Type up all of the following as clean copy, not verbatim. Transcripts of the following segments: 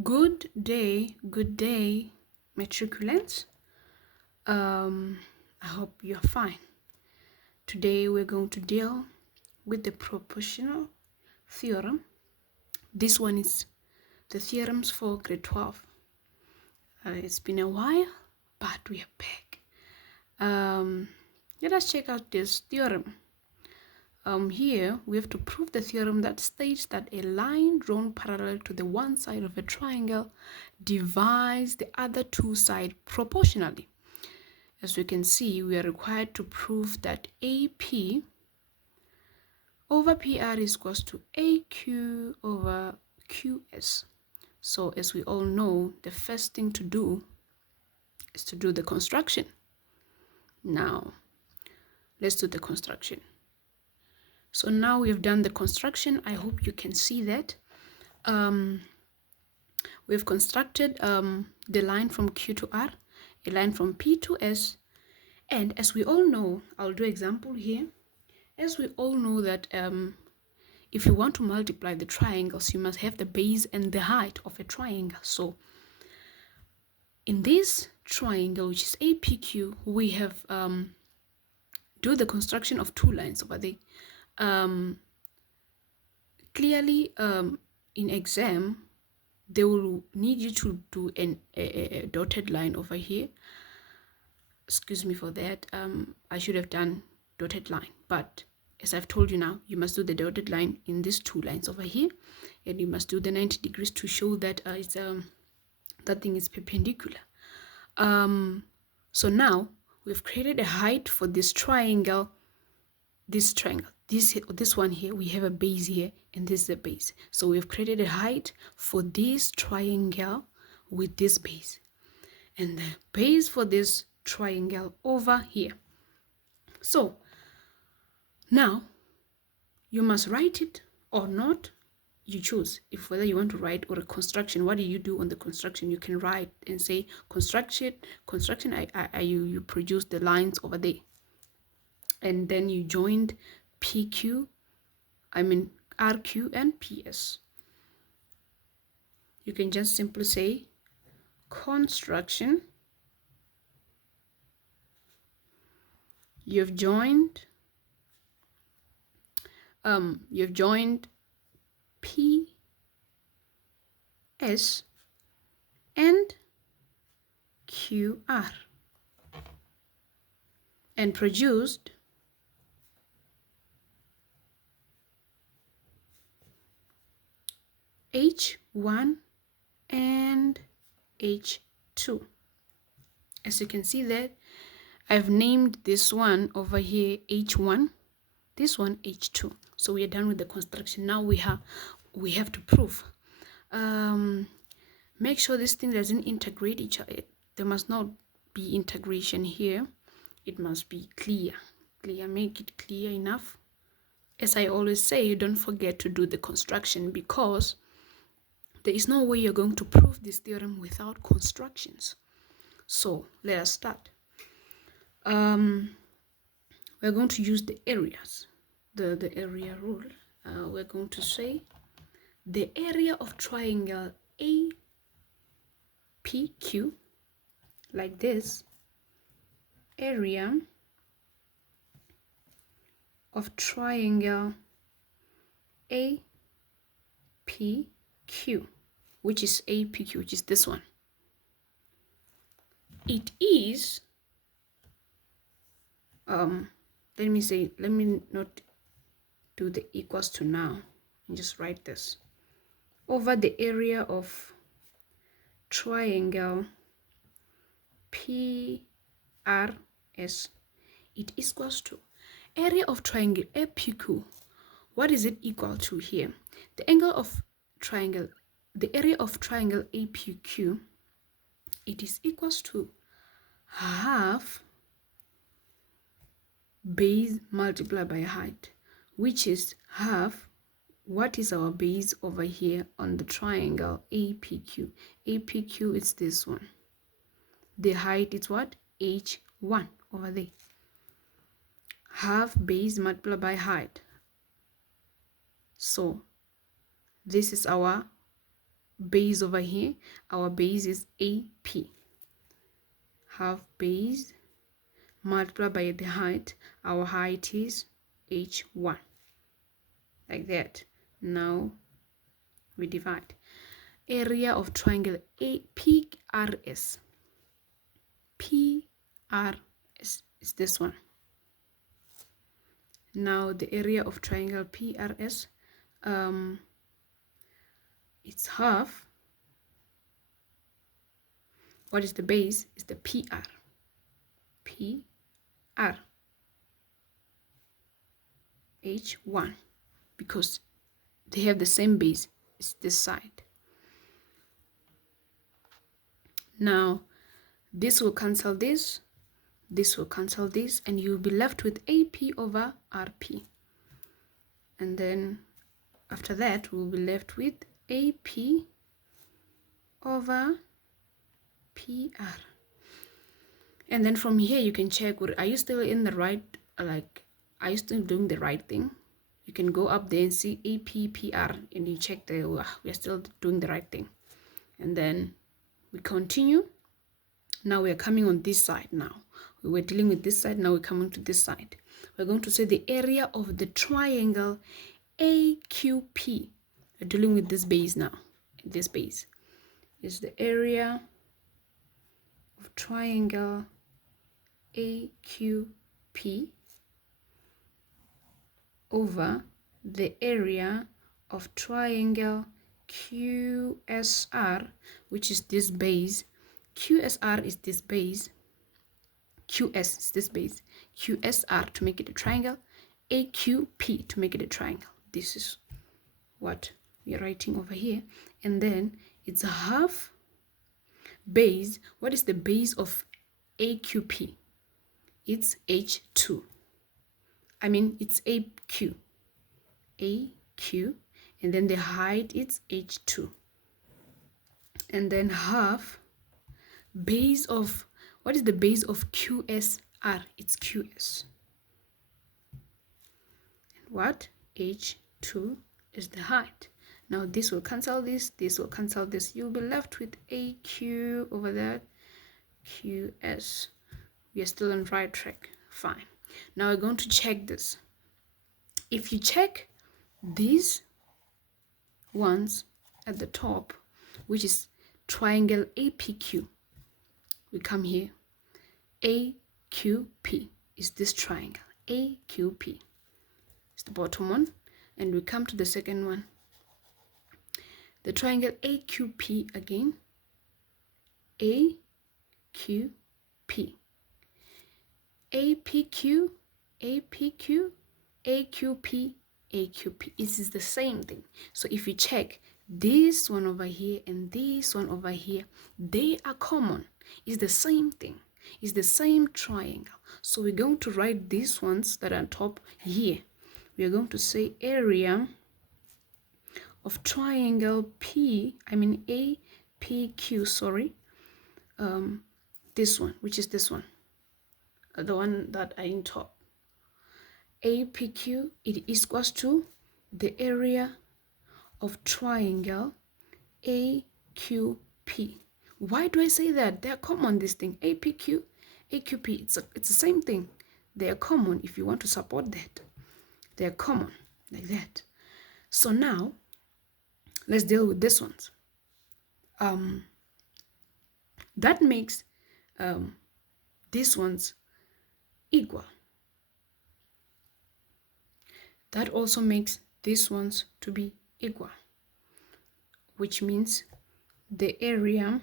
Good day, matriculants. I hope you're fine. Today we're going to deal with the proportional theorem. This one is the theorems for grade 12. It's been a while, but we are back. Let us check out this theorem. Here we have to prove the theorem that states that a line drawn parallel to the one side of a triangle divides the other two sides proportionally. As we can see, we are required to prove that AP over PR is equals to AQ over QS. So as we all know, the first thing to do is to do the construction. Now, let's do the construction. So now we've done the construction. I hope you can see that. We've constructed the line from Q to R, a line from P to S, and as we all know, I'll do example here. As we all know that if you want to multiply the triangles, you must have the base and the height of a triangle. So in this triangle, which is APQ, we have do the construction of two lines over there. Clearly, in exam, they will need you to do a dotted line over here. Excuse me for that. I should have done dotted line, but as I've told you now, you must do the dotted line in these two lines over here, and you must do the 90 degrees to show that that thing is perpendicular. So now we've created a height for this triangle. This one here, we have a base here, and this is the base. So we've created a height for this triangle with this base, and the base for this triangle over here. So now you must write it or not. You choose if whether you want to write or a construction. What do you do on the construction? You can write and say construction. You produce the lines over there, and then you joined RQ and PS. You can just simply say construction. You've joined PS and QR and produced H1 and H2. As you can see that I've named this one over here H1, this one H2. So we are done with the construction. Now we have to prove. Make sure this thing doesn't integrate each other. There must not be integration here. It must be clear. Make it clear enough. As I always say, don't forget to do the construction, because there is no way you're going to prove this theorem without constructions. So let us start. We're going to use the areas, the area rule. We're going to say the area of triangle APQ, like this, area of triangle APQ, which is APQ, which is this one. It is let me not do the equals to now and just write this over the area of triangle PRS. It is equals to area of triangle APQ. What is it equal to here? The angle of triangle, the area of triangle APQ, it is equals to half base multiplied by height, which is half. What is our base over here on the triangle APQ? APQ is this one. The height is what? H1 over there. Half base multiplied by height. So this is our base over here. Our base is AP. Half base multiplied by the height. Our height is H1. Like that. Now we divide. Area of triangle PRS. PRS is this one. Now the area of triangle PRS, it's half. What is the base? Is the PR. PR. H1. Because they have the same base. It's this side. Now, this will cancel this. This will cancel this. And you'll be left with AP over RP. And then after that, we'll be left with AP over PR. And then from here, you can check, are you still in the right, like, are you still doing the right thing? You can go up there and see AP, PR, and you check we're still doing the right thing. And then we continue. Now we're coming on this side now. We were dealing with this side, now we're coming to this side. We're going to say the area of the triangle AQP. We're dealing with this base now. This base is the area of triangle AQP over the area of triangle QSR, which is this base. QSR is this base. QS is this base. QSR to make it a triangle. AQP to make it a triangle. This is what we're writing over here. And then it's a half base. What is the base of AQP? It's H2. I mean, it's AQ. AQ. And then the height is H2. And then half base of, what is the base of QSR? It's QS. And what? H2 is the height. Now this will cancel this will cancel this. You'll be left with AQ over that, QS. We are still on right track. Fine. Now we're going to check this. If you check these ones at the top, which is triangle APQ, we come here. AQP is this triangle. AQP is the bottom one. And we come to the second one. The triangle AQP again. AQP. APQ, APQ, AQP, AQP. It is the same thing. So if you check this one over here and this one over here, they are common. It's the same thing. It's the same triangle. So we're going to write these ones that are on top here. We are going to say area of triangle APQ, sorry. This one, which is this one. The one that are in top. APQ, it is equals to the area of triangle AQP. Why do I say that? They're common, this thing. APQ, AQP, it's the same thing. They are common if you want to support that. They are common, like that. So now, let's deal with this ones. That makes these ones equal. That also makes these ones to be equal, which means the area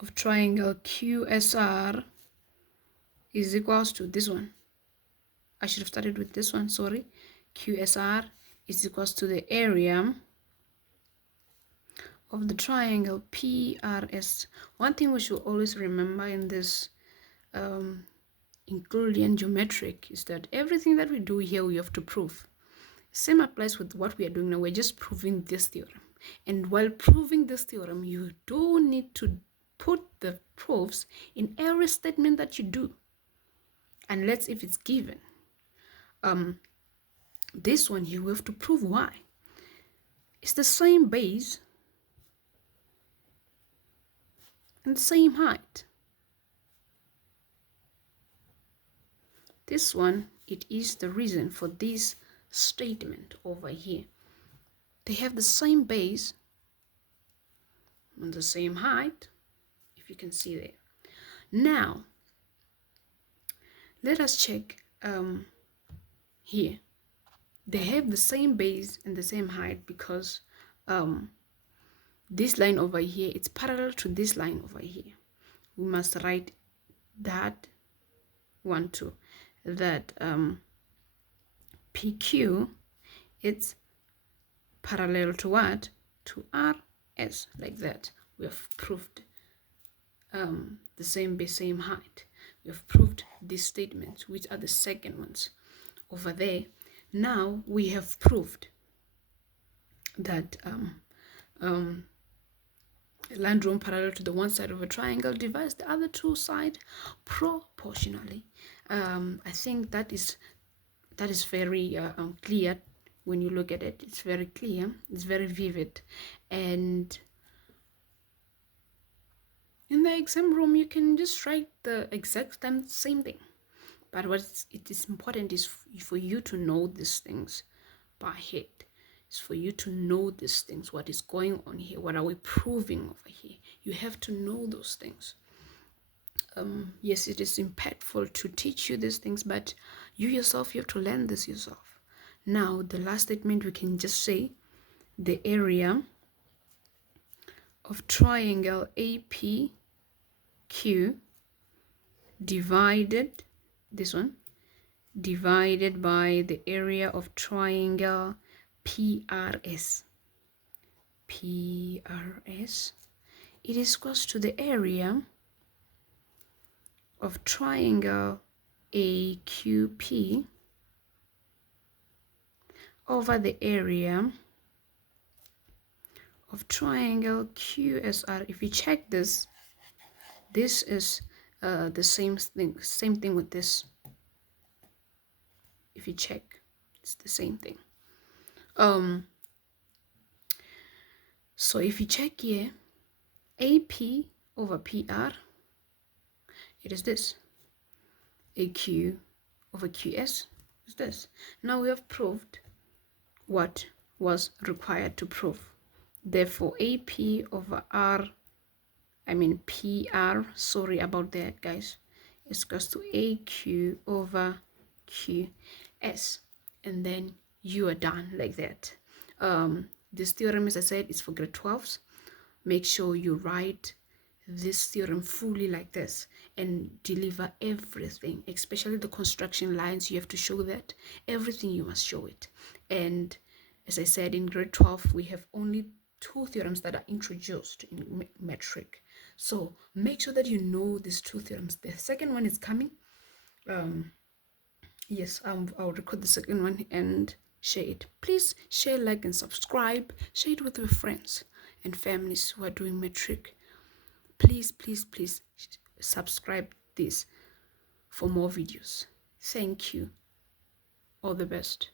of triangle QSR is equals to this one. I should have started with this one, sorry. QSR is equals to the area of the triangle PRS. One thing we should always remember in this Euclidean geometric is that everything that we do here we have to prove. Same applies with what we are doing now. We're just proving this theorem. And while proving this theorem, you do need to put the proofs in every statement that you do, unless if it's given. This one you have to prove why. It's the same base, and the same height. This one, it is the reason for this statement over here. They have the same base and the same height, if you can see there. Now, let us check here. They have the same base and the same height because this line over here, it's parallel to this line over here. We must write that one too, that PQ, it's parallel to what? To RS, like that. We have proved the same base, same height. We have proved these statements, which are the second ones over there. Now we have proved that a line drawn parallel to the one side of a triangle divides the other two sides proportionally. I think that is very clear. When you look at it, it's very clear, it's very vivid, and in the exam room you can just write the exact same thing. But what it is important is for you to know these things by head. It's for you to know these things. What is going on here? What are we proving over here? You have to know those things. Yes, it is impactful to teach you these things, but you yourself, you have to learn this yourself. Now, the last statement, we can just say the area of triangle APQ divided, this one, divided by the area of triangle PRS. PRS, it is equals to the area of triangle AQP over the area of triangle QSR. If you check this, this is the same thing with this. If you check, it's the same thing. So if you check here, AP over PR, it is this. AQ over QS is this. Now we have proved what was required to prove. Therefore, AP over PR, sorry about that, guys, is equals to AQ over QS. And then you are done like that. This theorem, as I said, is for grade 12s. Make sure you write this theorem fully like this and deliver everything, especially the construction lines. You have to show that. Everything you must show it. And as I said, in grade 12, we have only 2 theorems that are introduced in metric. So make sure that you know these 2 theorems. The second one is coming. Yes, I'll record the second one and share it. Please share, like, and subscribe. Share it with your friends and families who are doing metric. Please subscribe this for more videos. Thank you. All the best.